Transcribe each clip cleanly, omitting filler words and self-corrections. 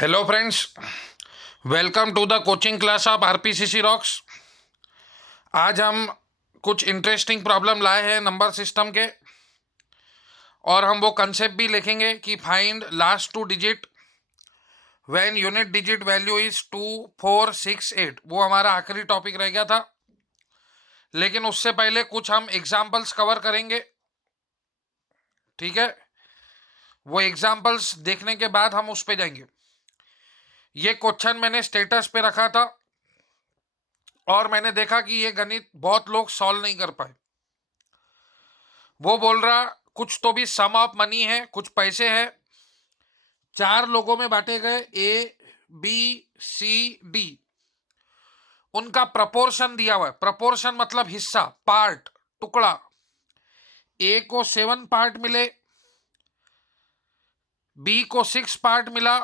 Hello friends, welcome to the coaching class of RPCC rocks. आज हम कुछ interesting problem लाए हैं नंबर सिस्टम के, और हम वो कंसेप्ट भी लिखेंगे कि find last two digit when unit digit value is 2468। वो हमारा आखिरी टॉपिक रह गया था, लेकिन उससे पहले कुछ हम एग्जाम्पल्स कवर करेंगे। ठीक है, वो एग्जाम्पल्स देखने के बाद हम उस पर जाएंगे। ये क्वेश्चन मैंने स्टेटस पे रखा था और मैंने देखा कि ये गणित बहुत लोग सॉल्व नहीं कर पाए। वो बोल रहा कुछ तो भी सम ऑफ मनी है, कुछ पैसे हैं, 4 लोगों में बांटे गए, ए बी सी डी। उनका प्रपोर्शन दिया हुआ है। प्रपोर्शन मतलब हिस्सा, पार्ट, टुकड़ा। ए को 7 पार्ट मिले, बी को 6 पार्ट मिला,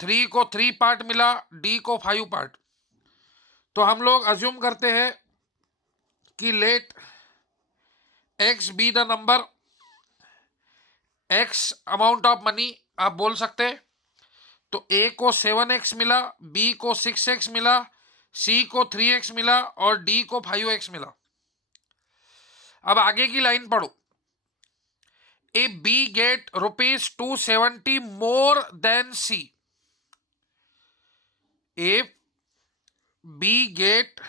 3 को 3 पार्ट मिला, डी को 5 पार्ट। तो हम लोग अज्यूम करते हैं कि let x be the number, x amount of money आप बोल सकते हैं। तो ए को 7x मिला, बी को 6x मिला, सी को 3x मिला और डी को 5x मिला। अब आगे की लाइन पढ़ो। A B get ₹270 more than C. A B get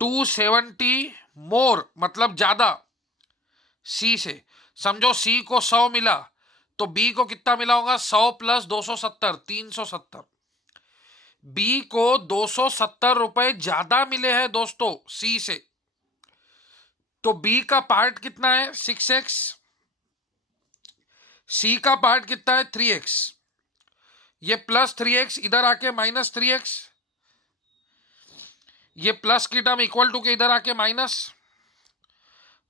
270 more मतलब ज्यादा सी से। समझो सी को 100 मिला तो बी को कितना मिला होगा? 100 प्लस 270, 370। बी को 270 रुपए ज्यादा मिले हैं दोस्तों सी से। तो बी का पार्ट कितना है? 6x। सी का पार्ट कितना है? 3x। ये प्लस 3x इधर आके माइनस 3x, ये प्लस की टर्म इक्वल टू के इधर आके माइनस।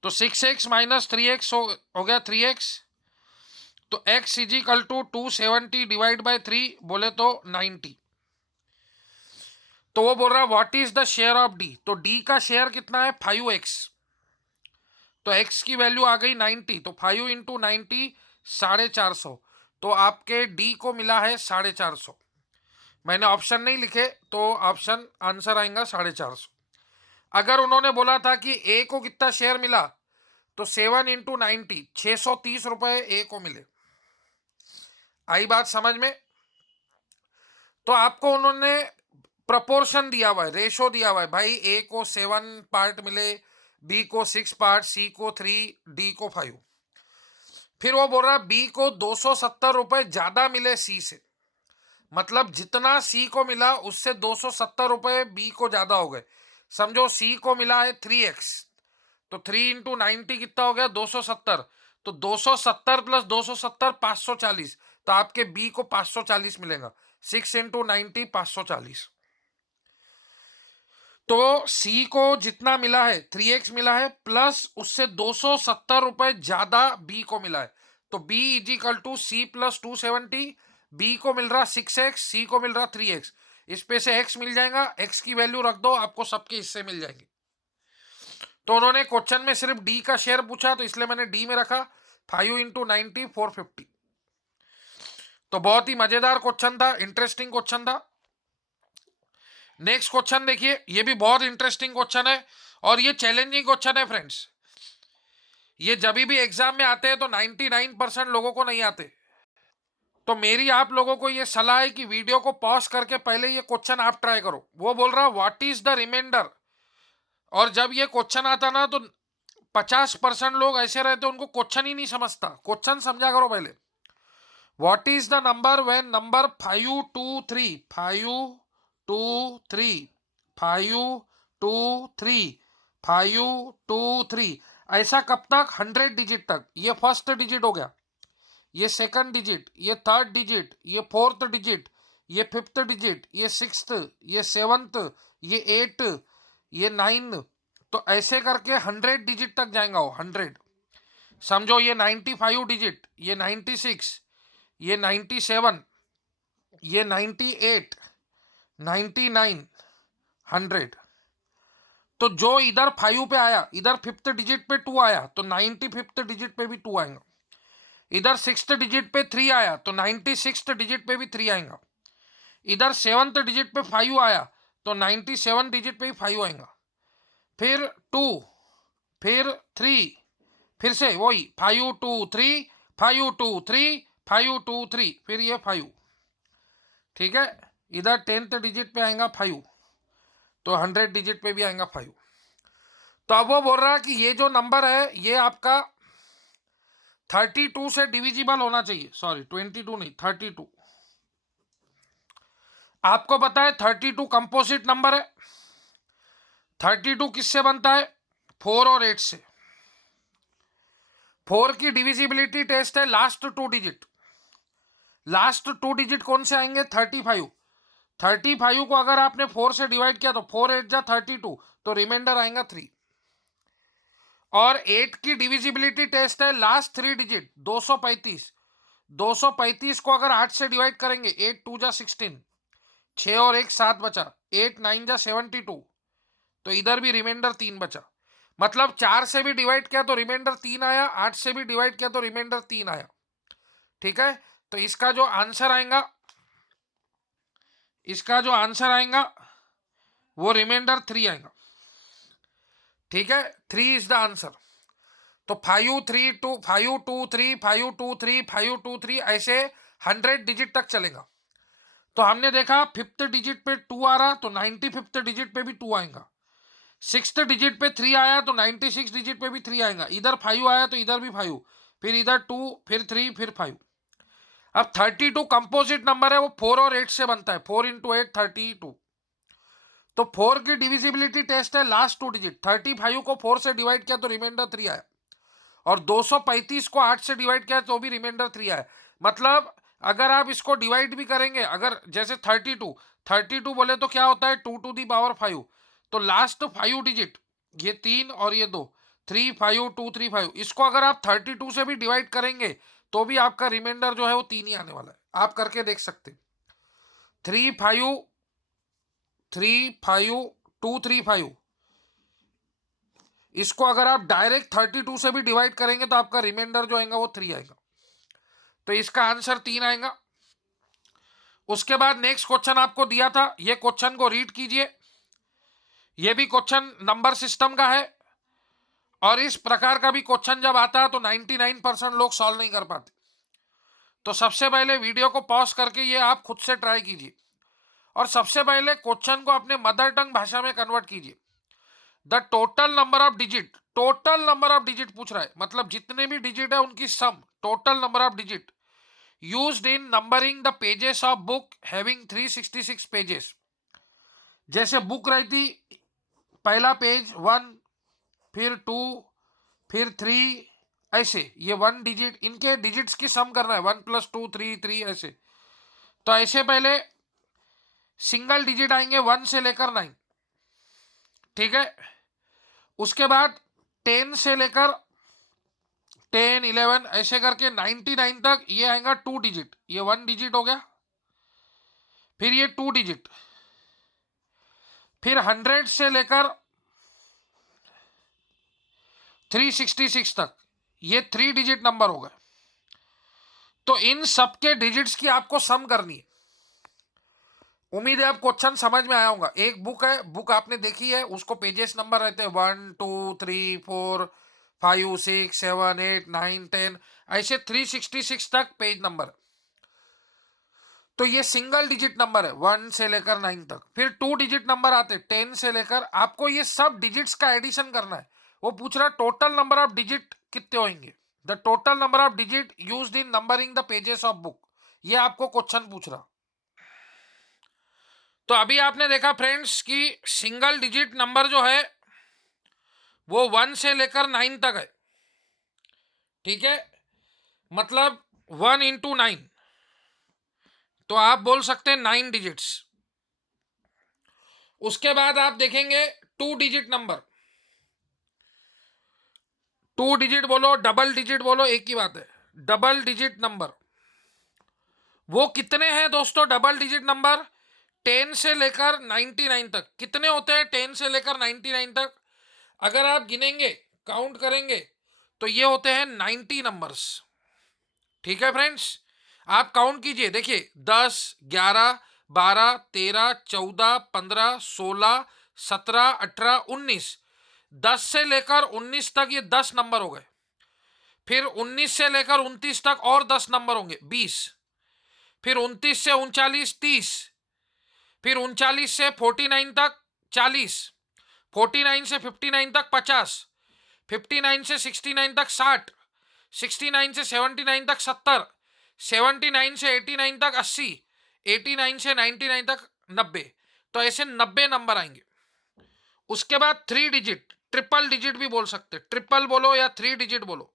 तो 6x माइनस 3x हो गया 3x। तो x is equal to 270 divide by 3 बोले तो 90। तो वो बोल रहा what is the share of D. तो डी का शेयर कितना है? 5x। तो x की वैल्यू आ गई 90, तो 5 इंटू 90 450। तो आपके डी को मिला है 450। मैंने ऑप्शन नहीं लिखे तो ऑप्शन आंसर आएगा 450। अगर उन्होंने बोला था कि ए को कितना शेयर मिला, तो 7 इंटू 90 630 रुपए ए को मिले। आई बात समझ में? तो आपको उन्होंने प्रपोर्शन दिया हुआ है, रेशो दिया हुआ है। भाई ए को 7 पार्ट मिले, बी को 6 पार्ट, सी को 3, डी को 5। फिर वो बोल रहा है बी को 270 रुपए ज्यादा मिले सी से। मतलब जितना सी को मिला उससे 270 रुपए बी को ज्यादा हो गए। समझो सी को मिला है 3x, तो 3 इंटू 90 कितना हो गया? 270। तो 270 प्लस 270 540। तो आपके बी को 540 मिलेगा। 6 इंटू 90 540। तो सी को जितना मिला है 3x मिला है, प्लस उससे 270 रुपए ज्यादा बी को मिला है। तो B is equal to C plus 270। B को मिल रहा 6x, सी को मिल रहा 3x। इस पे से x मिल जाएगा, x की वैल्यू रख दो, आपको सबके हिस्से मिल जाएंगे। तो उन्होंने क्वेश्चन में सिर्फ डी का शेयर पूछा, तो इसलिए मैंने डी में रखा 5 इंटू 90 450। तो बहुत ही मजेदार क्वेश्चन था, इंटरेस्टिंग क्वेश्चन था। नेक्स्ट क्वेश्चन देखिए, ये भी बहुत इंटरेस्टिंग क्वेश्चन है और ये चैलेंजिंग क्वेश्चन है फ्रेंड्स। ये जब भी एग्जाम में आते हैं तो 99% लोगों को नहीं आते। तो मेरी आप लोगों को ये सलाह है कि वीडियो को पॉज करके पहले ये क्वेश्चन आप ट्राई करो। वो बोल रहा व्हाट इज द रिमाइंडर। और जब ये क्वेश्चन आता ना तो 50% लोग ऐसे रहते उनको क्वेश्चन ही नहीं समझता। क्वेश्चन समझा करो पहले। What is the number when number 5 2 3 5 2 3 5 2 3 5 2 3, ऐसा कब तक? 100 डिजिट तक। ये फर्स्ट डिजिट हो गया, ये सेकंड डिजिट, ये थर्ड डिजिट, ये फोर्थ डिजिट, ये फिफ्थ डिजिट, ये सिक्स्थ, ये सेवंथ, ये 8, ये 9। तो ऐसे करके 100 डिजिट तक जाएगा वो 100। समझो ये 95 डिजिट, ये 96, ये 97, ये 98, 99, 100। तो जो इधर 5 पे आया, इधर फिफ्थ डिजिट पे 2 आया, तो 95th डिजिट पे भी 2 आएगा। इधर 6th डिजिट पे 3 आया तो 96th डिजिट पे भी 3 आएगा। इधर 7th डिजिट पे 5 आया तो 97 डिजिट पे भी 5 आएगा। फिर 2, फिर 3, फिर से वही 5 2 3, 5 2 3, 5 2 3, फिर ये 5। ठीक है, इधर 10th डिजिट पे आएगा 5, तो 100 डिजिट पे भी आएगा 5। तो अब वो बोल रहा है कि ये जो नंबर है ये आपका 32 से डिविजिबल होना चाहिए। सॉरी 22 नहीं, 32। आपको पता है 32 कंपोजिट नंबर है। 32 किससे बनता है? 4 और 8 से। 4 की डिविजिबिलिटी टेस्ट है लास्ट 2 डिजिट। लास्ट 2 डिजिट कौन से आएंगे? 35। 35 को अगर आपने 4 से डिवाइड किया तो 4 8 जा 32, तो रिमाइंडर आएगा 3। और 8 की डिविजिबिलिटी टेस्ट है लास्ट 3 डिजिट 235। 235 को अगर 8 से डिवाइड करेंगे 8 2 जा 16, 6 और 1 7 बचा, 8 9 जा 72, तो इधर भी रिमाइंडर 3 बचा। मतलब 4 से भी डिवाइड किया तो रिमाइंडर 3 आया, 8 से भी डिवाइड किया तो रिमाइंडर 3 आया। ठीक है, तो इसका जो आंसर आएगा वो रिमाइंडर 3 आएगा। ठीक है, 3 इज द आंसर। तो 5 3 2 5 2 3 5 2 3 5 2 3 ऐसे 100 डिजिट तक चलेगा। तो हमने देखा 5th डिजिट पे 2 आ रहा तो 95th डिजिट पे भी 2 आएगा। 6th डिजिट पे 3 आया तो 96 डिजिट पे भी 3 आएगा। इधर 5 आया तो इधर भी 5, फिर इधर 2, फिर 3, फिर 5। अब 32 कंपोजिट नंबर है, वो 4 और 8 से बनता है। 4 × 8 32। तो 4 की डिविजिबिलिटी टेस्ट है लास्ट 2 डिजिट। 35 को 4 से डिवाइड किया तो रिमाइंडर 3 आया, और 235 को 8 से डिवाइड किया तो भी रिमाइंडर 3 आया। मतलब अगर आप इसको डिवाइड भी करेंगे, अगर जैसे 32 बोले तो क्या होता है 2 टू दी पावर 5, तो लास्ट 5 डिजिट ये 3 और ये 2, 3 5 2 3 5, इसको अगर आप 32 से भी डिवाइड करेंगे तो भी आपका रिमाइंडर जो है वो 3 ही आने वाला है। आप करके देख सकते। 3 5 3 5 2 3 5, इसको अगर आप डायरेक्ट 32 से भी डिवाइड करेंगे तो आपका रिमाइंडर जो आएगा वो 3 आएगा। तो इसका आंसर 3 आएगा। उसके बाद नेक्स्ट क्वेश्चन आपको दिया था, ये क्वेश्चन को रीड कीजिए। ये भी क्वेश्चन नंबर सिस्टम का है, और इस प्रकार का भी क्वेश्चन जब आता है तो 99% लोग सॉल्व नहीं कर पाते। तो सबसे पहले वीडियो को पॉज करके ये आप खुद से ट्राई कीजिए, और सबसे पहले क्वेश्चन को अपने मदर टंग भाषा में कन्वर्ट कीजिए। The total number of digit, total number of digit पूछ रहा है, मतलब जितने भी डिजिट है उनकी sum, total number of digit used in numbering the pages of book having 366 pages। जैसे बुक रहती, पहला पेज 1, फिर 2, फिर 3, ऐसे ये 1 डिजिट, इनके डिजिट्स की सम करना है। 1 + 2 3 3 ऐसे। तो ऐसे पहले सिंगल डिजिट आएंगे 1 से लेकर 9। ठीक है, उसके बाद 10 से लेकर 10 11 ऐसे करके 99 तक ये आएगा 2 डिजिट। ये 1 डिजिट हो गया, फिर ये 2 डिजिट, फिर 100 से लेकर 366 तक ये 3 डिजिट नंबर हो गए। तो इन सबके डिजिट्स की आपको सम करनी है। उम्मीद है आप क्वेश्चन समझ में आया होगा। एक बुक है, बुक आपने देखी है, उसको पेजेस नंबर रहते हैं 1 2 3 4 5 6 7 8 9 10 ऐसे 366 तक पेज नंबर। तो ये सिंगल डिजिट नंबर है 1 से लेकर 9 तक। फिर 2 डिजिट नंबर आते 10 से लेकर, आपको ये सब डिजिट्स का एडिशन करना है। वो पूछ रहा है टोटल नंबर ऑफ डिजिट कितने होंगे, the total number of digit used in numbering the pages of book, ये आपको क्वेश्चन पूछ रहा। तो अभी आपने देखा फ्रेंड्स कि सिंगल डिजिट नंबर जो है वो 1 से लेकर 9 तक है। ठीक है, मतलब 1 × 9, तो आप बोल सकते हैं 9 डिजिट्स। उसके बाद आप देखेंगे 2 डिजिट नंबर। 2 डिजिट बोलो, डबल डिजिट बोलो, एक ही बात है। डबल डिजिट नंबर वो कितने हैं दोस्तों? डबल डिजिट नंबर 10 से लेकर 99 तक कितने होते हैं? 10 से लेकर 99 तक अगर आप गिनेंगे, काउंट करेंगे, तो ये होते हैं 90 नंबर्स। ठीक है फ्रेंड्स, आप काउंट कीजिए, देखिए 10, 11, 12, 13, 14, 15, 16, 17, 18, 19, 10 से लेकर 19 तक ये 10 नंबर हो गए। फिर 19 से लेकर 29 तक और 10 नंबर होंगे, 20। फिर 29 से 39, 30। फिर 39 से 49 तक 40। 49 से 59 तक 50। 59 से 69 तक 60। 69 से 79 तक 70। 79 से 89 तक 80। 89 से 99 तक 90। तो ऐसे 90 नंबर आएंगे। उसके बाद 3 डिजिट, ट्रिपल डिजिट भी बोल सकते, ट्रिपल बोलो या 3 डिजिट बोलो,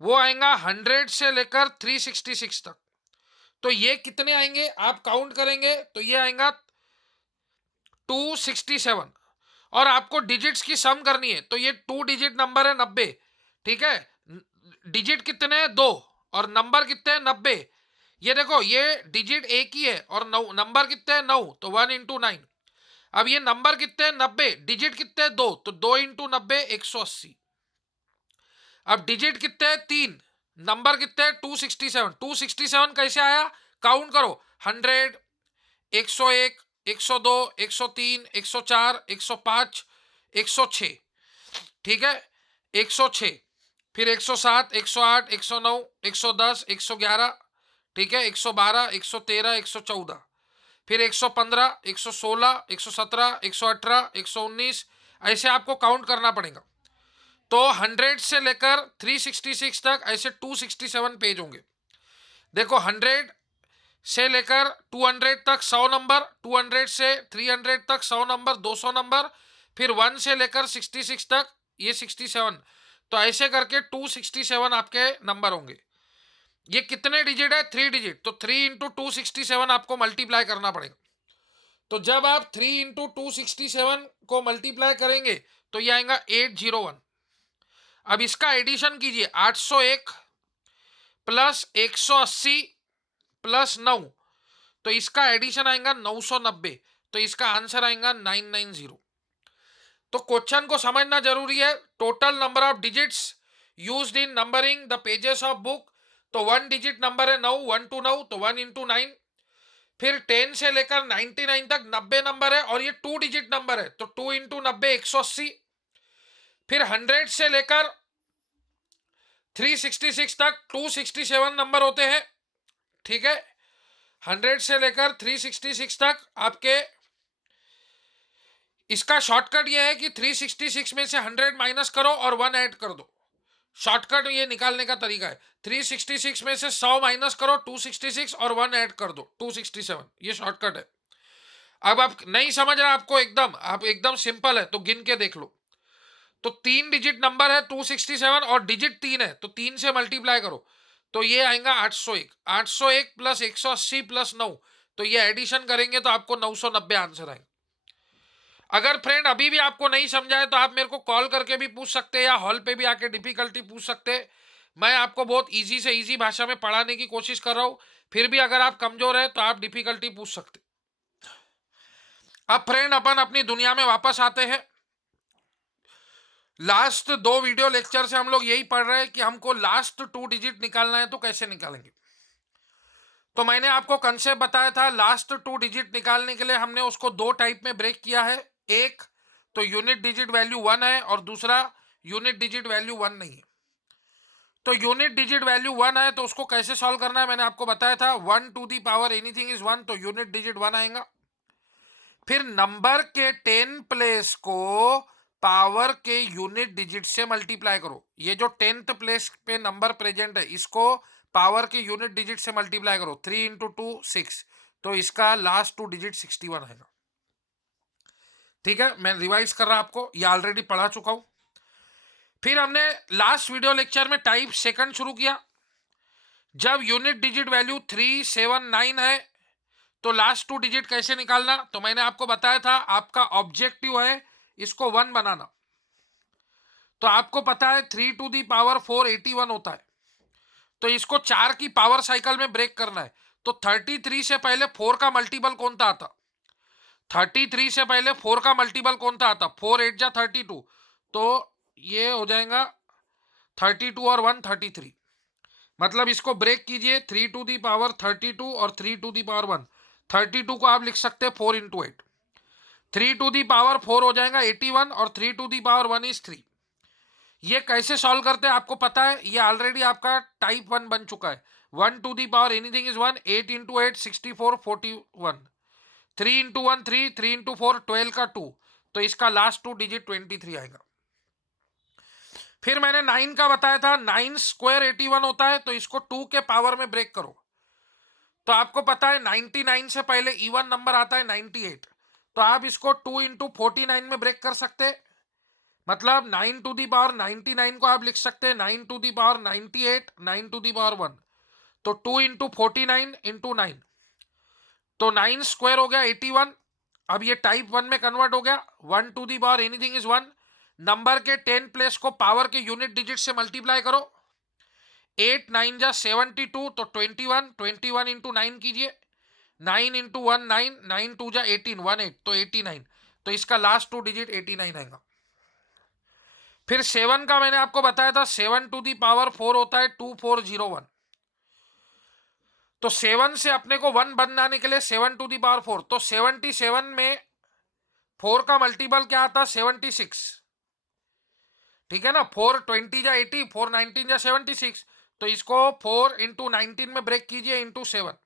वो आएगा 100 से लेकर 366 तक। तो ये कितने आएंगे आप काउंट करेंगे तो ये आएगा 267। और आपको डिजिट्स की सम करनी है तो ये 2 डिजिट नंबर है 90। ठीक है, डिजिट कितने हैं 2 और नंबर कितने हैं 90। ये देखो ये डिजिट एक ही है और नंबर कितने हैं 9, तो 1 इंटू 9। अब ये नंबर कितने हैं 90, डिजिट कितने हैं 2, तो 2 इंटू 90 180। अब डिजिट कितने हैं 3, नंबर कितने हैं 267। 267 कैसे आया, काउंट करो, 100, 101, 102, 103, 104, 105, 106। ठीक है, 106, फिर 107, 108, 109, 110, 111। ठीक है, 112, 113, 114, फिर 115, 116, 117, 118, 119। ऐसे आपको काउंट करना पड़ेगा। तो 100 से लेकर 366 तक ऐसे 267 पेज होंगे। देखो 100 से लेकर 200 तक 100 नंबर, 200 से 300 तक 100 नंबर, 200 नंबर, फिर 1 से लेकर 66 तक ये 67। तो ऐसे करके 267 आपके नंबर होंगे। ये कितने डिजिट है, 3 डिजिट, तो 3 इंटू 267 आपको मल्टीप्लाई करना पड़ेगा। तो जब आप 3 इंटू 267 को मल्टीप्लाई करेंगे तो ये आएगा 801। अब इसका एडिशन कीजिए, 801 प्लस 180 प्लस 9, तो इसका एडिशन आएगा 990। तो इसका आंसर आएगा 990। तो क्वेश्चन को समझना जरूरी है। Total number of digits used in numbering the pages of book. तो 1 डिजिट नंबर है 9, 1 to 9, तो 1 इंटू 9। फिर 10 से लेकर 99 तक 90 नंबर है और ये 2 डिजिट नंबर है, तो 2 इंटू 90 180। फिर 100 से लेकर 366 तक 267 नंबर होते हैं। ठीक है, 100 से लेकर 366 तक आपके, इसका शॉर्टकट ये है कि 366 में से 100 माइनस करो और 1 ऐड कर दो। शॉर्टकट ये निकालने का तरीका है, 366 में से 100 माइनस करो 266 और 1 ऐड कर दो 267। ये शॉर्टकट है। अब आप नहीं समझ रहे, आपको एकदम आप एकदम सिंपल है तो गिन के देख लो। तो 3 डिजिट नंबर है 267 और डिजिट 3 है, तो 3 से मल्टीप्लाई करो तो ये आएगा 801। 801 प्लस 180 प्लस 9, तो ये एडिशन करेंगे तो आपको 990 आंसर आएगा। अगर फ्रेंड अभी भी आपको नहीं समझा है तो आप मेरे को कॉल करके भी पूछ सकते हैं या हॉल पे भी आके डिफिकल्टी पूछ सकते हैं। मैं आपको बहुत इजी से इजी भाषा में पढ़ाने की कोशिश कर रहा हूं। फिर भी अगर आप कमजोर है तो आप डिफिकल्टी पूछ सकते। अब फ्रेंड अपन अपनी दुनिया में वापस आते हैं। लास्ट 2 वीडियो लेक्चर से हम लोग यही पढ़ रहे हैं कि हमको लास्ट 2 डिजिट निकालना है, तो कैसे निकालेंगे। तो मैंने आपको कंसेप्ट बताया था, लास्ट 2 डिजिट निकालने के लिए हमने उसको 2 टाइप में ब्रेक किया है। एक तो यूनिट डिजिट वैल्यू 1 है और दूसरा यूनिट डिजिट वैल्यू 1 नहीं है। तो यूनिट डिजिट वैल्यू 1 है तो उसको कैसे सॉल्व करना है मैंने आपको बताया था। 1 to the power anything is 1, तो यूनिट डिजिट 1 आएगा। फिर नंबर के 10 प्लेस को पावर के यूनिट डिजिट से मल्टीप्लाई करो। ये जो 10th प्लेस पे नंबर प्रेजेंट है इसको पावर के यूनिट डिजिट से मल्टीप्लाई करो। 3 इंटू 2 6, तो इसका लास्ट 2 डिजिट 61 आएगा। ठीक है, मैं रिवाइज कर रहा आपको, ये ऑलरेडी पढ़ा चुका हूं। फिर हमने लास्ट वीडियो लेक्चर में टाइप सेकंड शुरू किया। जब यूनिट डिजिट वैल्यू 379 है तो लास्ट 2 डिजिट कैसे निकालना, तो मैंने आपको बताया था आपका ऑब्जेक्टिव है इसको 1 बनाना। तो आपको पता है 3 टू दी पावर 4 81 होता है, तो इसको 4 की पावर साइकिल में ब्रेक करना है। तो 33 से पहले 4 का मल्टीपल कौन सा आता, 33 से पहले 4 का मल्टीपल कौन सा आता, 4 8 जा 32, तो ये हो जाएगा 32 और 1 33। मतलब इसको ब्रेक कीजिए, 3 टू दी पावर 32 और 3 टू दी पावर 1। 32 को आप लिख सकते हैं 4 इंटू 8, 3 टू दी पावर 4 हो जाएगा 81 और 3 टू दी पावर 1 इज 3। ये कैसे सॉल्व करते हैं आपको पता है, ये ऑलरेडी आपका टाइप 1 बन चुका है। 1 to the power anything is 1, 8 into 8 64 41, 3 into 1 3, 3 into 4 12 का 2, तो इसका लास्ट 2 डिजिट 23 आएगा। फिर मैंने 9 का बताया था, 9 स्क्वायर 81 होता है, तो इसको 2 के पावर में ब्रेक करो। तो आपको पता है 99 से पहले इवन नंबर आता है 98, तो आप इसको 2 इंटू 49 में ब्रेक कर सकते हैं। मतलब 9 टू दी पावर 99 को आप लिख सकते हैं 9 to the power 98, 9 to the power 1, तो 2 इंटू 49 इंटू 9, तो 9 स्क्वायर हो गया 81। अब ये टाइप 1 में कन्वर्ट हो गया। 1 to the power anything is 1, number के 10 प्लेस को पावर के यूनिट डिजिट से मल्टीप्लाई करो। 8 9 जा 72, तो 21, 21 इंटू 9 कीजिए, 9 इंटू 1 9, 9 2 जा 18, 18, तो 89, तो इसका लास्ट 2 डिजिट 89 आएगा। फिर 7 का मैंने आपको बताया था, 7 टू दी पावर 4 होता है 2401, तो 7 से अपने को 1 बनाने के लिए 7 टू दी पावर 4, तो 77 में 4 का मल्टीपल क्या आता है 76, ठीक है ना। 4 20 जा 80, 4 19 जा 76, तो इसको 4 इंटू 19 में ब्रेक कीजिए इंटू 7।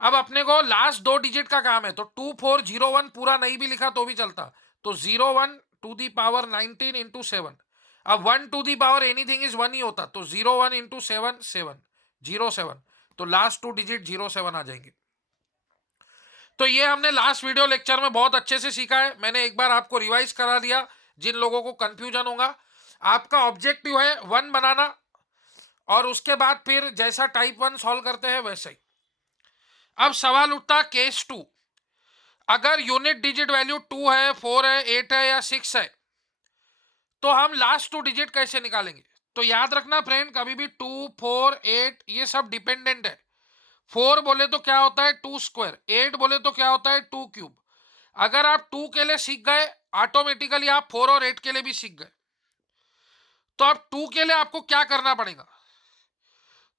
अब अपने को लास्ट 2 डिजिट का काम है, तो 2401 पूरा नहीं भी लिखा तो भी चलता, तो 01 टू दी पावर 19 इंटू 7। अब 1 to the power anything is 1 ही होता, तो 01 इंटू 7 7 07, तो लास्ट 2 डिजिट 07 आ जाएंगे। तो ये हमने लास्ट वीडियो लेक्चर में बहुत अच्छे से सीखा है, मैंने एक बार आपको रिवाइज करा दिया जिन लोगों को कंफ्यूजन होगा। आपका ऑब्जेक्टिव है 1 बनाना, और उसके बाद फिर जैसा टाइप 1 सॉल्व करते हैं वैसे ही। अब सवाल उठता केस 2, अगर यूनिट डिजिट वैल्यू 2 है, 4 है, 8 है या 6 है, तो हम लास्ट 2 डिजिट कैसे निकालेंगे। तो याद रखना फ्रेंड, कभी भी 2 4 8 ये सब डिपेंडेंट है। 4 बोले तो क्या होता है 2 स्क्वायर, 8 बोले तो क्या होता है 2 क्यूब। अगर आप 2 के लिए सीख गए, ऑटोमेटिकली आप 4 और 8 के लिए भी सीख गए। तो अब 2 के लिए आपको क्या करना पड़ेगा,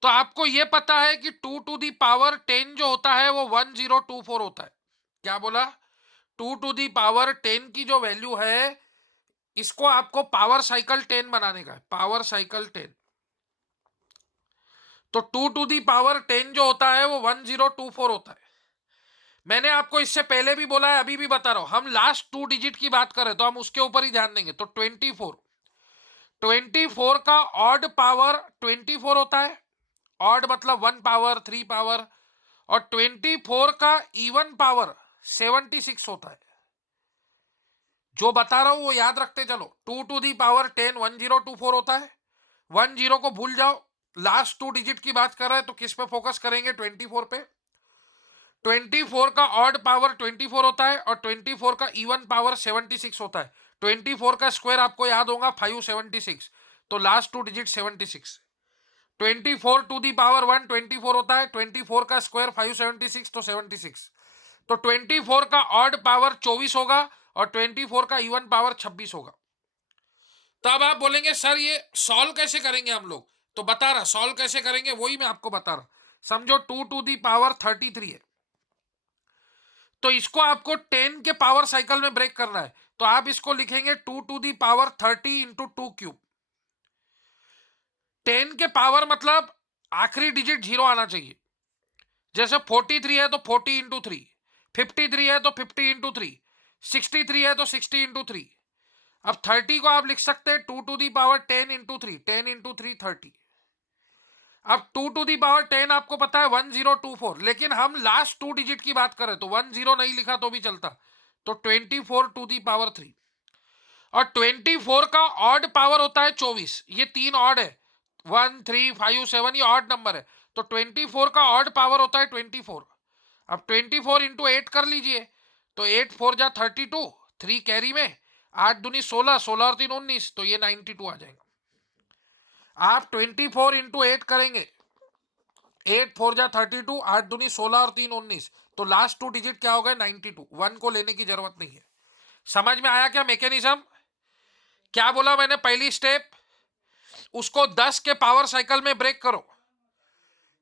तो आपको यह पता है कि 2 टू दी पावर 10 जो होता है वो 1024 होता है। क्या बोला, 2 टू दी पावर 10 की जो वैल्यू है, इसको आपको पावर साइकिल 10 बनाने का है, पावर साइकिल 10। तो 2 टू दी पावर 10 जो होता है वो 1024 होता है। मैंने आपको इससे पहले भी बोला है, अभी भी बता रहा हूं, हम लास्ट 2 डिजिट की बात करें तो हम उसके ऊपर ही ध्यान देंगे। तो 24 का ऑड पावर 24 होता है, ऑड मतलब 1 पावर 3 पावर, और 24 का इवन पावर 76 होता है। जो बता रहा हूं वो याद रखते चलो। 2 टू दी पावर 10 1024 होता है। 10 को भूल जाओ, लास्ट 2 डिजिट की बात कर रहे हैं तो किस पे फोकस करेंगे, 24 पे। 24 का ऑड पावर 24 होता है और 24 का इवन पावर 76 होता है। 24 का स्क्वायर आपको याद होगा 576, तो last 2 digit 76। 24 to the power 1 24 होता है, 24 का स्क्वायर 576, तो 76। तो 24 का ऑड पावर 24 होगा और 24 का इवन पावर 26 होगा। तो अब आप बोलेंगे सर ये सॉल्व कैसे करेंगे हम लोग, तो बता रहा सॉल्व कैसे करेंगे वही मैं आपको बता रहा। समझो 2 टू दी पावर 33 है, तो इसको आपको 10 के पावर साइकिल में ब्रेक करना है, तो आप इसको लिखेंगे 2 to the power 30 into 2 cube. 10 के पावर मतलब आखिरी डिजिट 0 आना चाहिए। जैसे 43 है तो 40 इंटू 3, 53 है तो 50 इंटू 3, 63 है तो 60 इंटू 3। अब 30 को आप लिख सकते हैं 2 to the power 10 into 3, 10 into 3 30। अब 2 टू दी पावर 10 आपको पता है 1024, लेकिन हम लास्ट 2 डिजिट की बात करें तो 10 नहीं लिखा तो भी चलता, तो 24 टू दी पावर 3। और 24 का ऑड पावर होता है 24, ये 3 ऑड है, 1 3 5 7, ये ऑड नंबर है, तो 24 का ऑड पावर होता है 24। अब 24 इंटू 8 कर लीजिए, तो 8 4 जा 32, 3 कैरी में, 8 दूनी 16, 16 और 3 19, तो ये 92 आ जाएगा। आप 24 इंटू 8 करेंगे, 8 4 जा 32, 8 दूनी 16 और 3 19, तो लास्ट 2 डिजिट क्या हो गए 92। 1 को लेने की जरूरत नहीं है। समझ में आया क्या मैकेनिज्म, क्या बोला मैंने, पहली स्टेप उसको 10 के पावर साइकिल में ब्रेक करो,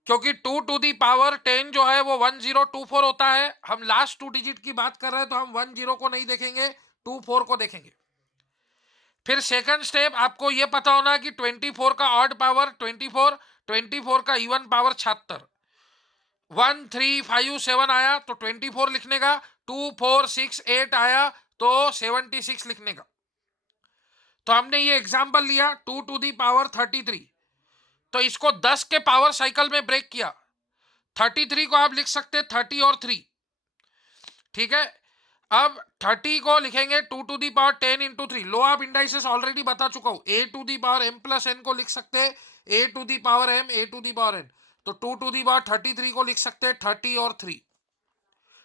क्योंकि 2 टू दी पावर 10 जो है वो 1024 होता है। हम लास्ट 2 डिजिट की बात कर रहे हैं तो हम 10 को नहीं देखेंगे, 24 को देखेंगे। फिर सेकंड स्टेप, आपको ये पता होना कि 24 का ऑड पावर 24, 24 का इवन पावर 76। 1 3 5 7 आया तो 24 लिखने का, 2 4 6 8 आया तो 76 लिखने का। तो हमने ये एग्जाम्पल लिया 2 टू दी पावर 33, तो इसको 10 के पावर साइकिल में ब्रेक किया। 33 को आप लिख सकते 30 और 3, ठीक है। अब 30 को लिखेंगे 2 to the power 10 into 3। Law of indices already बता चुका हूं, a to the power m plus n को लिख सकते हैं a to the power m, a to the power n। तो 2 टू दी पावर 33 को लिख सकते हैं 30 और 3।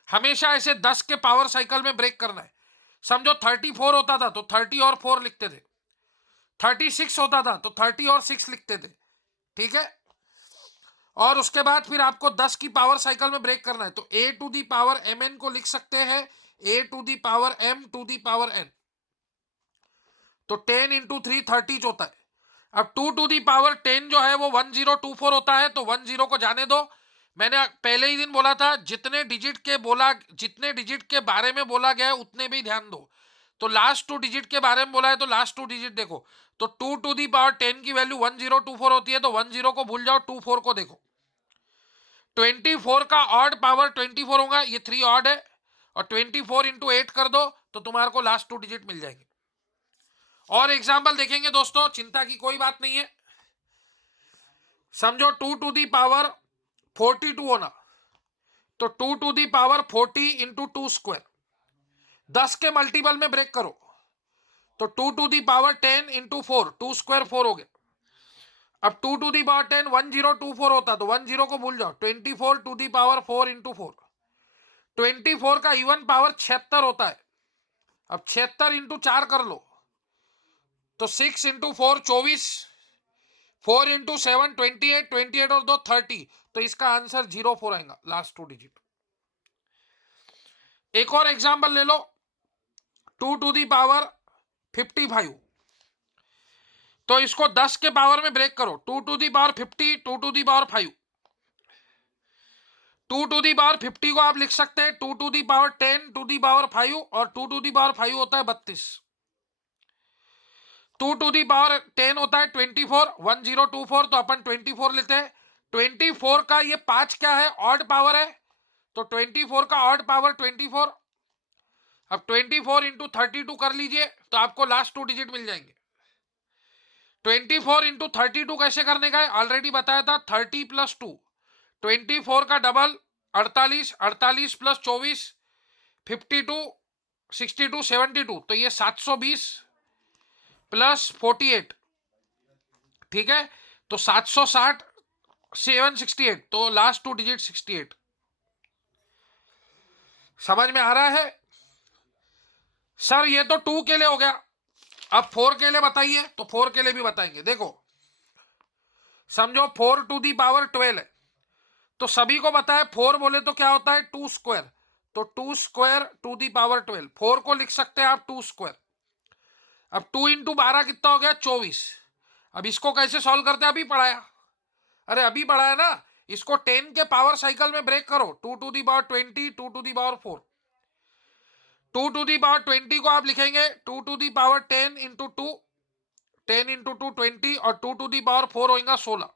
हमेशा ऐसे 10 के पावर साइकिल में ब्रेक करना है। समझो 34 होता था तो 30 और 4 लिखते थे, 36 होता था तो 30 और 6 लिखते थे, ठीक है। और उसके बाद फिर आपको 10 की पावर साइकिल में ब्रेक करना है, तो a to the power mn को लिख सकते हैं a to the power m to the power n। तो 10 इंटू 3 30 होता है। अब 2 टू दी पावर 10 जो है वो 1024 होता है, तो 10 को जाने दो। मैंने पहले ही दिन बोला था जितने डिजिट के बारे में बोला गया है उतने भी ध्यान दो। तो लास्ट 2 डिजिट के बारे में बोला है तो लास्ट 2 डिजिट देखो। तो 2 टू दी पावर 10 की वैल्यू 1024 होती है, तो 10 को भूल जाओ, 24 को देखो। 24 का ऑड पावर 24 होगा, ये 3 ऑड है, और 24 इंटू 8 कर दो तो तुम्हारे को लास्ट 2 डिजिट मिल जाएंगे। और एग्जाम्पल देखेंगे दोस्तों, चिंता की कोई बात नहीं है। समझो 2 टू दी पावर 42 होना, तो 2 to the power 40 into 2 square, 10 के मल्टीपल में ब्रेक करो तो 2 to the power 10 into 4, 2 square 4 हो गया। अब 2 टू दी पावर 10 1024 होता तो 10 को भूल जाओ, 24 टू दी पावर 4 इंटू 4, 24 का इवन पावर 76 होता है। अब 76 इंटू 4 कर लो तो 6 इंटू 4 24, 4 इंटू 7 28, 28 और 2 30, तो इसका आंसर 04 आएगा, लास्ट 2 डिजिट। एक और एग्जांपल ले लो 2 टू दी पावर 55, तो इसको 10 के पावर में ब्रेक करो, 2 to the power 50, 2 to the power 5। 2 to the power 50 को आप लिख सकते हैं 2 to the power 10 to the power 5, और 2 टू दी पावर 5 होता है 32। 2 टू दी पावर 10 होता है 24, 1024, तो अपन 24 लेते हैं। 24 का ये 5 क्या है, ऑड पावर है, तो 24 का ऑड पावर 24। अब 24 इंटू 32 कर लीजिए तो आपको लास्ट 2 डिजिट मिल जाएंगे। 24 इंटू 32 कैसे करने का है ऑलरेडी बताया था, 30 प्लस 2, 24 का डबल 48, 48 प्लस 24 52, 62 72, तो ये 720 प्लस 48, ठीक है। तो 760 768, तो लास्ट 2 डिजिट 68। समझ में आ रहा है सर? ये तो 2 के लिए हो गया, अब 4 के लिए बताइए, तो 4 के लिए भी बताएंगे। देखो समझो 4 टू दी पावर 12 है, तो सभी को बताया 4 बोले तो क्या होता है 2 स्क्वायर, तो 2 स्क्वायर टू दी पावर 12, 4 को लिख सकते हैं आप 2 स्क्वायर। अब 2 इंटू 12 कितना हो गया 24। अब इसको कैसे सॉल्व करते हैं, अभी पढ़ाया, अरे अभी पढ़ाया ना। इसको 10 के पावर साइकिल में ब्रेक करो, 2 to the power 20, 2 to the power 4। 2 to the power 20 को आप लिखेंगे 2 to the power 10 into 2, 10 into 2 20, और 2 टू दी पावर 4 होगा 16।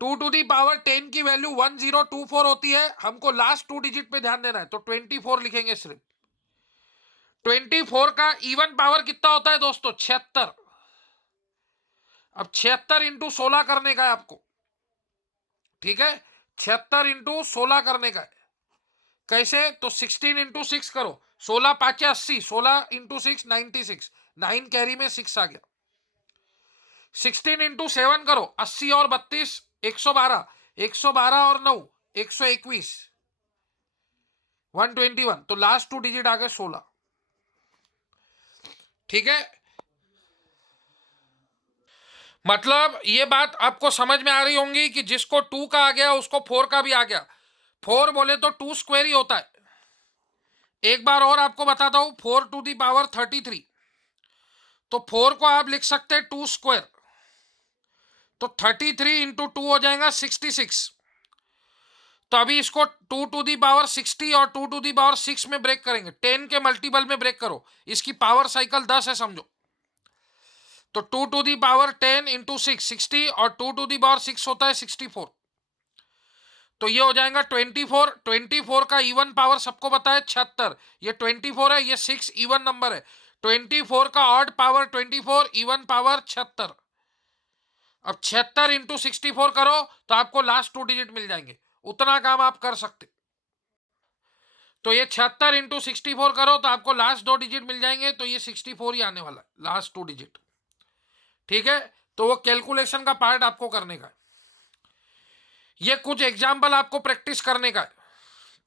2 टू दी पावर 10 की वैल्यू 1024 होती है, हमको लास्ट 2 डिजिट पे ध्यान देना है, तो 24 लिखेंगे सिर्फ। 24 का इवन पावर कितना होता है दोस्तों 76। अब 76 इंटू 16 करने का है आपको, ठीक है। 76 इंटू 16 करने का है, कैसे, तो 16 इंटू 6 करो, 16 5 80, 16 इंटू 6 96, 9 कैरी में 6 आ गया। 16 इंटू 7 करो, 80 और 32 112, 112 और 9 121, 121, तो लास्ट 2 डिजिट आ गए 16, ठीक है। मतलब ये बात आपको समझ में आ रही होंगी कि जिसको 2 का आ गया उसको 4 का भी आ गया। 4 बोले तो 2 स्क्वायर ही होता है। एक बार और आपको बताता हूं, 4 टू दी पावर 33, तो 4 को आप लिख सकते हैं 2 स्क्वायर, तो 33 इंटू 2 हो जाएगा 66। तो अभी इसको 2 टू दी पावर 60 और 2 टू दी पावर 6 में ब्रेक करेंगे। 10 के मल्टीपल में ब्रेक करो, इसकी पावर साइकिल 10 है समझो। तो 2 टू दी पावर 10 इंटू 6 60 और 2 टू दी पावर 6 होता है 64। तो ये हो जाएगा 24। 24 का इवन पावर सबको पता है 76। ये 24 है, ये 6 इवन नंबर है। 24 का ऑड पावर 24, इवन पावर 76। अब 76 इंटू 64 करो तो आपको लास्ट 2 डिजिट मिल जाएंगे। उतना काम आप कर सकते। तो ये 76 इंटू 64 करो तो आपको लास्ट 2 डिजिट मिल जाएंगे। तो ये 64 ही आने वाला है, लास्ट 2 डिजिट। ठीक है, तो वो कैलकुलेशन का पार्ट आपको करने का है। ये कुछ एग्जाम्पल आपको प्रैक्टिस करने का है।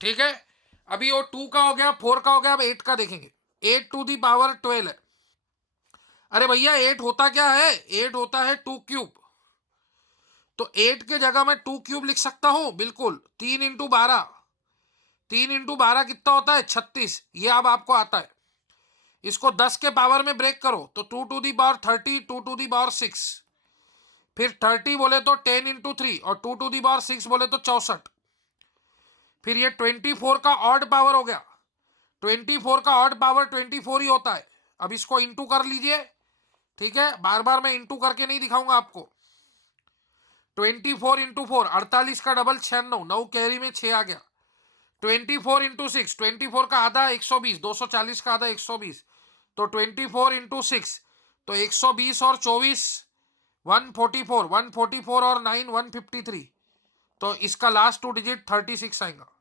ठीक है, अभी वो 2 का हो गया, 4 का हो गया, अब 8 का देखेंगे। 8 टू दी पावर 12 है। अरे भैया 8 होता क्या है? 8 होता है 2 क्यूब। तो 8 के जगह मैं 2 क्यूब लिख सकता हूं, बिल्कुल। 3 इंटू 12, 3 इंटू 12 कितना होता है? 36। ये अब आपको आता है। इसको 10 के पावर में ब्रेक करो तो 2 to the power 30, 2 to the power 6। फिर 30 बोले तो 10 इंटू 3 और 2 टू दी पावर 6 बोले तो 64। फिर ये 24 का ऑड पावर हो गया। 24 का ऑड पावर 24 ही होता है। अब इसको इंटू कर लीजिए। ठीक है, बार बार मैं इंटू करके नहीं दिखाऊंगा आपको। 24 इंटू 4 48 का डबल 96, 9 कैरी में 6 आ गया। 24 इंटू 6, 24 का आधा 120, 240 का आधा 120। तो 24 इंटू 6 तो 120 और 24 144, 144 और 9 153। तो इसका लास्ट 2 डिजिट 36 आएगा।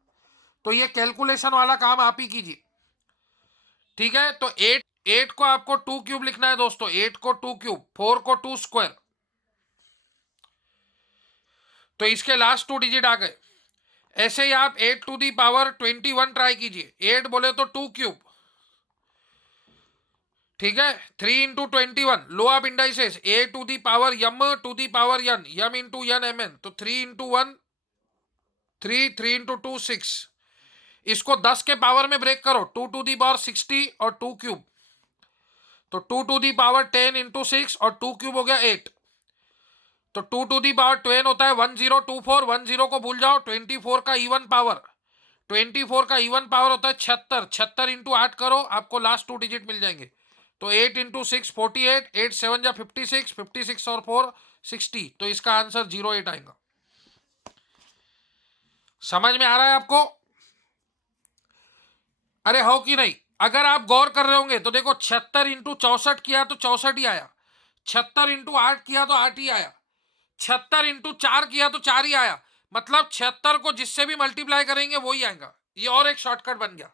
तो ये कैलकुलेशन वाला काम आप ही कीजिए। ठीक है, तो 8 को आपको 2 क्यूब लिखना है दोस्तों। 8 को 2 क्यूब, 4 को 2 स्क्वायर। तो इसके लास्ट 2 डिजिट आ गए। ऐसे ही आप 8 टू दी पावर 21 ट्राई कीजिए। 8 बोले तो 2 क्यूब। ठीक है, 3 इंटू 21 लो आप indices. A to the power M to the power N, M into N M N. तो 3 इंटू 1 3, 3 इंटू 2 6। इसको 10 के पावर में ब्रेक करो, 2 टू दी पावर 60 और 2 क्यूब। तो 2 टू दी पावर 10 इंटू 6 और 2 क्यूब हो गया 8। तो 2 टू दी पावर 12 होता है 1024। 10 को भूल जाओ। 24 का इवन पावर, 24 का इवन पावर होता है 76। 76 इंटू 8 करो, आपको लास्ट 2 डिजिट मिल जाएंगे। तो 8 इंटू 6 48, 8 7 जा 56, 56 और 4 60। तो इसका आंसर 08 आएगा। समझ में आ रहा है आपको? अरे हो कि नहीं? अगर आप गौर कर रहे होंगे तो देखो 76 इंटू 64 किया तो 64 ही आया। 76 इंटू 8 किया तो 8 ही आया। 76 इंटू 4 किया तो 4 ही आया। मतलब 76 को जिससे भी मल्टीप्लाई करेंगे वो ही आएगा। ये और एक शॉर्टकट बन गया।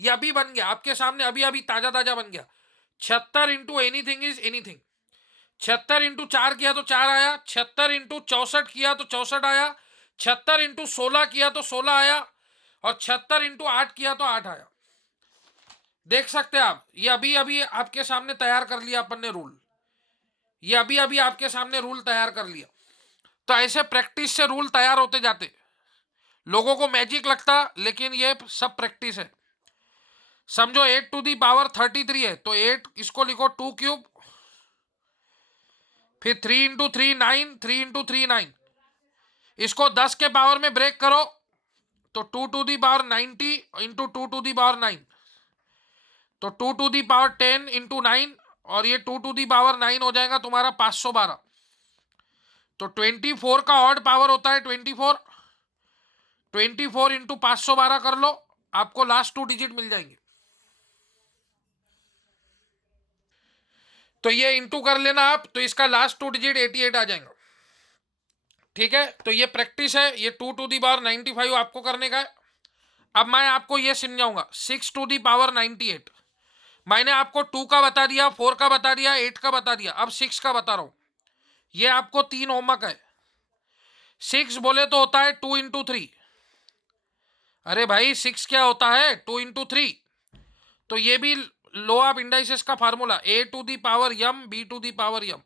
ये अभी बन गया आपके सामने, अभी अभी ताजा ताजा बन गया। 76 into anything is anything. 76 into 4 किया तो 4 आया। 76 इंटू 64 किया तो 64 आया। 76 इंटू 16 किया तो 16 आया। और 76 इंटू 8 किया तो 8 आया। देख सकते हैं आप, ये अभी अभी आपके सामने तैयार कर लिया अपन ने रूल। ये अभी अभी आपके सामने रूल तैयार कर लिया। तो ऐसे प्रैक्टिस से रूल तैयार होते जाते। लोगों को मैजिक लगता, लेकिन ये सब प्रैक्टिस है। समझो 8 टू दी पावर 33 है तो 8 इसको लिखो 2 क्यूब। फिर 3 इंटू 3 9, 3 इंटू 3 9। इसको 10 के पावर में ब्रेक करो तो 2 to the power 90 into 2 to the power 9। तो 2 टू दी पावर 10 इंटू 9 और ये 2 टू दी पावर 9 हो जाएगा तुम्हारा 512। तो 24 का ऑड पावर होता है 24। 24 इंटू 512 कर लो, आपको लास्ट 2 डिजिट मिल जाएंगे। तो ये इंटू कर लेना आप, तो इसका लास्ट 2 डिजिट 88 आ जाएगा। ठीक है, तो ये प्रैक्टिस है। ये 2 टू दी पावर 95 आपको करने का है। अब मैं आपको ये समझाऊंगा 6 टू दी पावर 98। मैंने आपको 2 का बता दिया, 4 का बता दिया, 8 का बता दिया, अब 6 का बता रहा हूं। ये आपको 3 होमवर्क है। 6 बोले तो होता है 2 इंटू 3। अरे भाई 6 क्या होता है? 2 इंटू 3। तो ये भी लो ऑफ इंडाइसेस का formula, A to the power M B to the power M.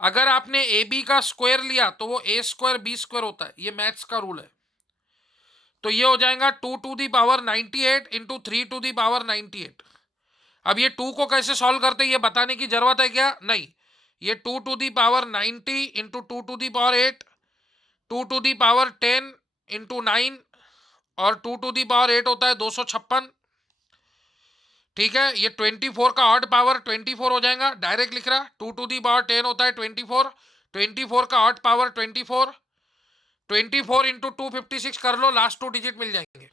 अगर आपने ए बी का स्क्वायर लिया तो वो ए स्क्वायर बी स्क्वायर होता है। ये मैथ्स का रूल है। तो ये हो जाएगा 2 to the power 98 into 3 to the power 98। अब ये 2 को कैसे सॉल्व करते हैं ये बताने की जरूरत है क्या? नहीं। ये 2 to the power 90 into 2 to the power 8, 2 to the power 10 into 9, और 2 टू दी पावर 8 होता है 256। ठीक है, ये 24 का ऑड पावर 24 हो जाएगा, डायरेक्ट लिख रहा। 2 टू दी पावर 10 होता है 24, 24 का ऑड पावर 24, 24 इंटू 256 कर लो, लास्ट 2 डिजिट मिल जाएंगे।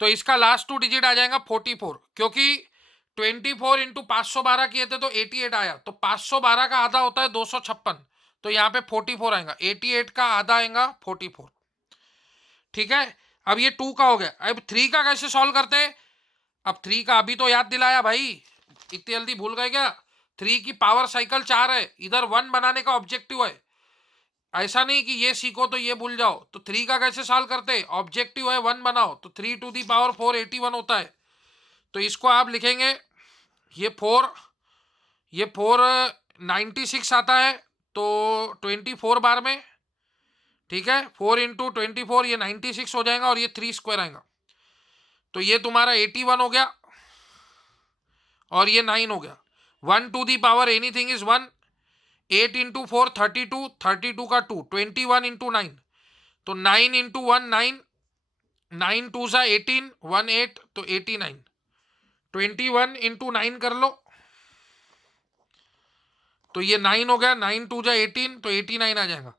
तो इसका लास्ट 2 डिजिट आ जाएगा 44, क्योंकि 24 इंटू 512 किए थे तो 88 आया, तो 512 का आधा होता है 256, तो यहाँ पे 44 आएगा, 88 का आधा आएगा 44। ठीक है, अब ये 2 का हो गया। अब 3 का कैसे सॉल्व करते हैं? अब 3 का अभी तो याद दिलाया भाई, इतनी जल्दी भूल गए क्या? 3 की पावर साइकिल 4 है, इधर 1 बनाने का ऑब्जेक्टिव है, ऐसा नहीं कि ये सीखो तो ये भूल जाओ। तो 3 का कैसे सॉल्व करते हैं? ऑब्जेक्टिव है 1 बनाओ, तो 3 टू दी पावर 4 81 होता है। तो इसको आप लिखेंगे, ये 4 96 आता है, तो 24 बार में। ठीक है, 4 इंटू 24 ये 96 हो जाएगा, और ये 3 स्क्वायर आएगा, तो ये तुम्हारा 81 हो गया, और ये 9 हो गया। 1 to the power anything is 1, 8 into 4 32, 32 का 2 21 इंटू 9, तो 9 इंटू 1 9, 9 टू सा 18, 1 8, तो 89। 21 इंटू 9 कर लो, तो ये 9 हो गया, 9 टू जा 18, तो 89 आ जाएगा।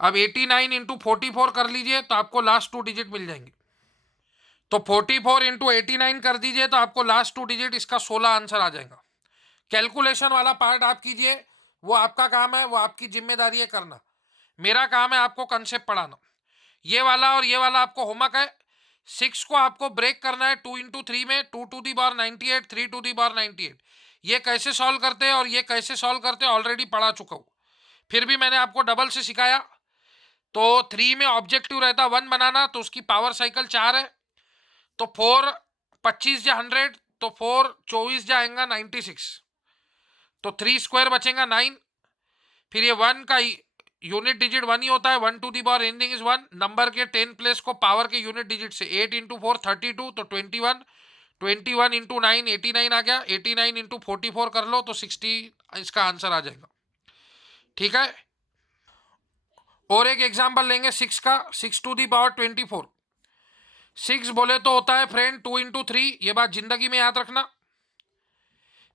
अब 89 इंटू 44 कर लीजिए, तो आपको लास्ट 2 डिजिट मिल जाएंगे। तो 44 इंटू 89 कर दीजिए, तो आपको लास्ट 2 डिजिट इसका 16 आंसर आ जाएगा। कैलकुलेशन वाला पार्ट आप कीजिए, वो आपका काम है, वो आपकी जिम्मेदारी है करना। मेरा काम है आपको कंसेप्ट पढ़ाना। ये वाला और ये वाला आपको होमवर्क है। 6 को आपको ब्रेक करना है 2 इंटू 3 में, 2 to the power 98, 3 to the power 98। ये कैसे सॉल्व करते हैं और ये कैसे सॉल्व करते हैं ऑलरेडी पढ़ा चुका हूँ, फिर भी मैंने आपको डबल से सिखाया। तो 3 में ऑब्जेक्टिव रहता 1 बनाना, तो उसकी पावर साइकिल 4 है, तो 4 25 जा 100, तो 4 24 जाएगा 96, तो 3 स्क्वायर बचेगा 9। फिर ये 1 का यूनिट डिजिट 1 ही होता है, 1 to the power anything is 1। Number के 10 प्लेस को पावर के यूनिट डिजिट से 8 इंटू 4 32, तो 21, 21 इंटू 9 89 आ गया, 89 इंटू 44 कर लो, तो 60 इसका आंसर आ जाएगा। ठीक है, और एक एग्जाम्पल लेंगे 6 का। 6 टू दी पावर 24, 6 बोले तो होता है फ्रेंड 2 इंटू 3, ये बात जिंदगी में याद रखना।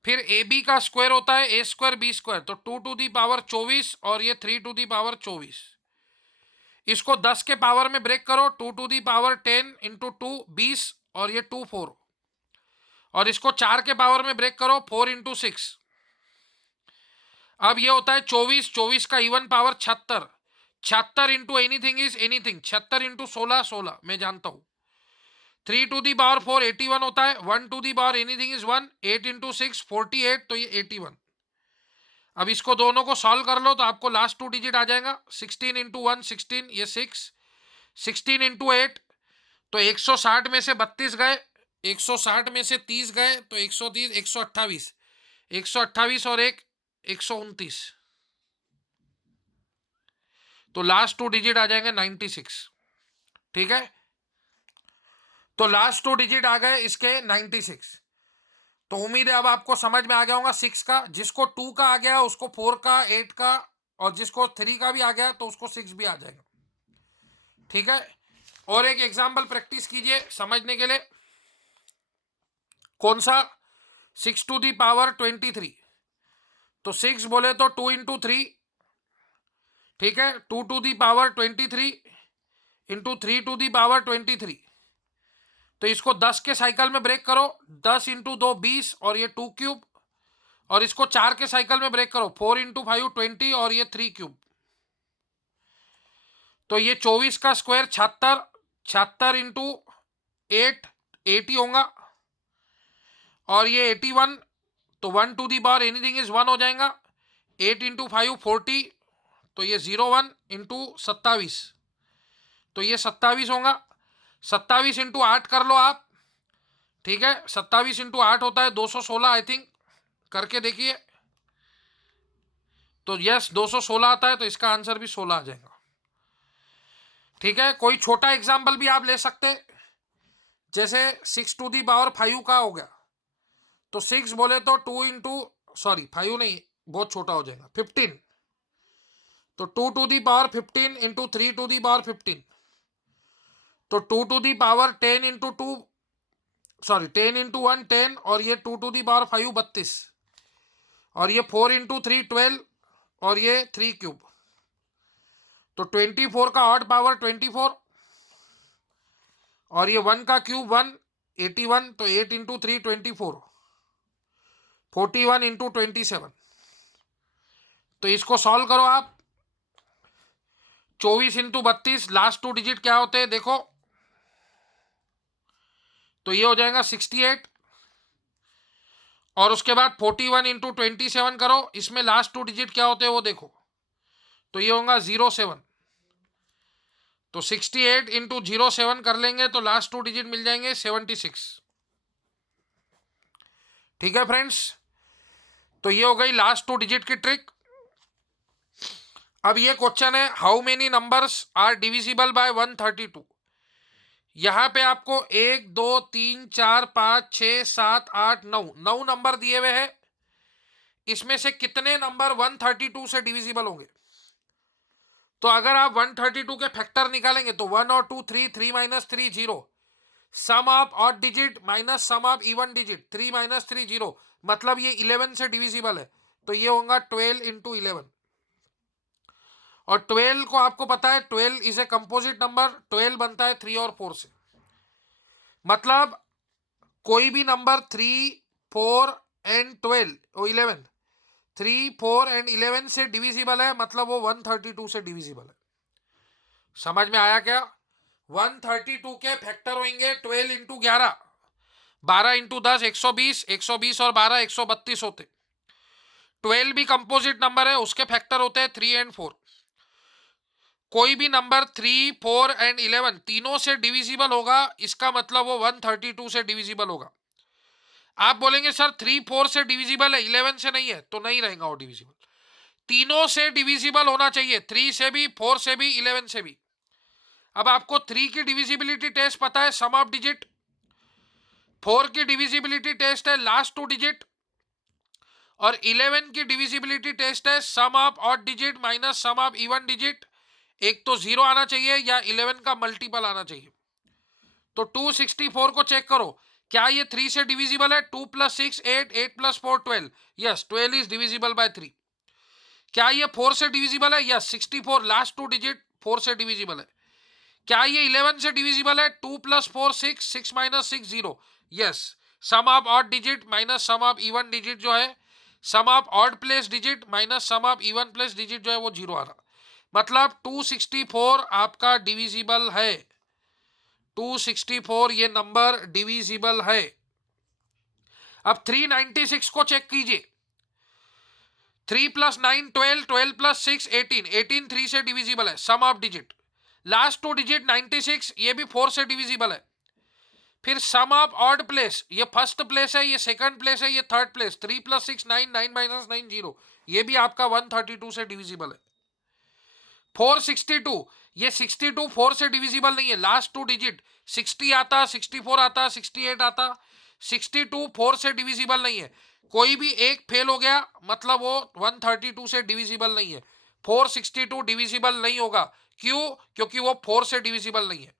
फिर ए बी का स्क्वायर होता है ए स्क्वायर बी स्क्वायर, तो 2 टू दी पावर 24, और ये 3 टू दी पावर 24। इसको 10 के पावर में ब्रेक करो, 2 टू दी पावर 10 इंटू 2 20, और ये 2 4, और इसको 4 के पावर में ब्रेक करो 4 इंटू 6। अब ये होता है 24, 24 का even power 76, 76 into anything is anything, 76 into 16 16, मैं जानता हूं। 3 टू दी पावर 4 81 होता है, 1 to the power anything is 1, 8 into 6 48, तो ये 81। अब इसको दोनों को सॉल्व कर लो, तो आपको लास्ट 2 डिजिट आ जाएगा। 16 इंटू 1 16, ये 6, 16 इंटू 8, तो 160 में से 32 गए, 160 में से 30 गए, तो 130, 128, 128 और 1 129, तो लास्ट 2 डिजिट आ जाएंगे 96। ठीक है, तो लास्ट 2 डिजिट आ गए इसके 96। तो उम्मीद है अब आपको समझ में आ गया होगा 6 का। जिसको 2 का आ गया उसको 4 का 8 का, और जिसको 3 का भी आ गया तो उसको 6 भी आ जाएगा। ठीक है, और एक एग्जाम्पल प्रैक्टिस कीजिए समझने के लिए। कौन सा? 6 टू दी पावर 23, तो 6 बोले तो 2 इंटू 3। ठीक है, 2 to the power 23 into 3 to the power 23, तो इसको 10 के साइकिल में ब्रेक करो, 10 इंटू 2 20, और ये 2 क्यूब, और इसको 4 के साइकिल में ब्रेक करो, 4 इंटू 5 20, और ये 3 क्यूब, तो ये 24 का स्क्वायर 76, 76 इंटू 8 80 होगा, और ये 81, तो 1 to the power anything is 1 हो जाएगा, 8 इंटू 5 40, तो ये 01 इंटू 27, तो ये 27 होगा। 27 इंटू 8 कर लो आप। ठीक है, 27 इंटू 8 होता है 216, आई थिंक, करके देखिए। तो यस 216 आता है, तो इसका आंसर भी 16 आ जाएगा। ठीक है, कोई छोटा एग्जाम्पल भी आप ले सकते, जैसे 6 टू दी पावर 5 का हो गया, तो 6 बोले तो 2 इंटू 5 नहीं, बहुत छोटा हो जाएगा 15, तो 2 to the power 15 into 3 to the power 15, तो 2 to the power 10 into 2, sorry 10 into 1 10, और ये 2 टू दी पावर 5 32, और ये 4 इंटू 3 12, और ये 3 क्यूब, तो 24 का ऑड पावर 24, और ये 1 का क्यूब 1 81, तो 8 इंटू 3 24, 41 इंटू 27, तो इसको सॉल्व करो आप। 24 इंटू 32, लास्ट 2 डिजिट क्या होते हैं देखो, तो ये हो जाएगा 68, और उसके बाद 41 इंटू 27 करो, इसमें लास्ट 2 डिजिट क्या होते हैं वो देखो, तो ये होगा 07, तो 68 इंटू 07 कर लेंगे तो लास्ट 2 डिजिट मिल जाएंगे 76। ठीक है फ्रेंड्स, तो ये हो गई लास्ट 2 डिजिट की ट्रिक। अब ये क्वेश्चन है, how many numbers are divisible by 132। यहां पे आपको 1 2 3 4 5 6 7 8 9 9 नंबर दिए हुए हैं, इसमें से कितने नंबर 132 से डिविजिबल होंगे। तो अगर आप 132 के फैक्टर निकालेंगे तो 1 और 2 3, 3 minus 3 0, sum of odd digit minus sum of even digit, 3 minus 3 0, मतलब ये 11 से डिविजिबल है, तो ये होगा 12 इंटू 11, और 12 को आपको पता है 12 इज ए कंपोजिट नंबर, 12 बनता है 3 और 4 से, मतलब कोई भी नंबर 3 4 एंड 12 और 11, 3 4 एंड 11 से डिविजिबल है, मतलब वो 132 से डिविजिबल है। समझ में आया क्या? 132 के फैक्टर होंगे 12 इंटू 11, 12 इंटू 10 120, 120 और 12 132 होते। 12 भी कंपोजिट नंबर है, उसके फैक्टर होते हैं 3 एंड 4। कोई भी नंबर 3 4 एंड 11 तीनों से डिविजिबल होगा, इसका मतलब वो 132 से डिविजिबल होगा। आप बोलेंगे सर 3 4 से डिविजिबल है 11 से नहीं है, तो नहीं रहेगा वो डिविजिबल, तीनों से डिविजिबल होना चाहिए, 3 से भी 4 से भी 11 से भी। अब आपको 3 की डिविजिबिलिटी टेस्ट पता है, सम ऑफ डिजिट, 4 की डिविजिबिलिटी टेस्ट है लास्ट 2 डिजिट, और 11 की डिविजिबिलिटी टेस्ट है sum of odd digit minus sum of even digit. एक तो 0 आना चाहिए या 11 का मल्टीपल आना चाहिए। तो 264 को चेक करो, क्या ये 3 से डिविजिबल है? 2 plus 6 8, 8 plus 4 12, yes 12 is divisible by 3। क्या ये 4 से डिविजिबल है? यस 64, लास्ट 2 डिजिट 4 से डिविजिबल है। क्या ये 11 से डिविजिबल है? 2 plus 4 6, 6 minus 6 0, yes sum of odd digit minus sum of even digit जो है, sum of odd place digit minus sum of even place digit जो है वो 0 आ रहा, मतलब 264 आपका डिविजिबल है, 264 ये नंबर डिविजिबल है। अब 396 को चेक कीजिए, 3 प्लस 9 12, 12 प्लस 6 18, 18 3 से डिविजिबल है, sum of digit, last 2 digit 96, ये भी 4 से डिविजिबल है। फिर सम ऑफ ऑड प्लेस, ये फर्स्ट प्लेस है, ये सेकंड प्लेस है, ये थर्ड प्लेस, 3 प्लस 6 9, 9 माइनस 9 0, ये भी आपका 132 से डिविजिबल है। 462, ये 62 4 से डिविजिबल नहीं है, लास्ट 2 डिजिट 60 आता, 64 आता, 68 आता, 62 4 से डिविजिबल नहीं है, कोई भी एक फेल हो गया मतलब वो 132 से डिविजिबल नहीं है। 462 डिविजिबल नहीं होगा, क्यों? क्योंकि वो 4 से डिविजिबल नहीं है।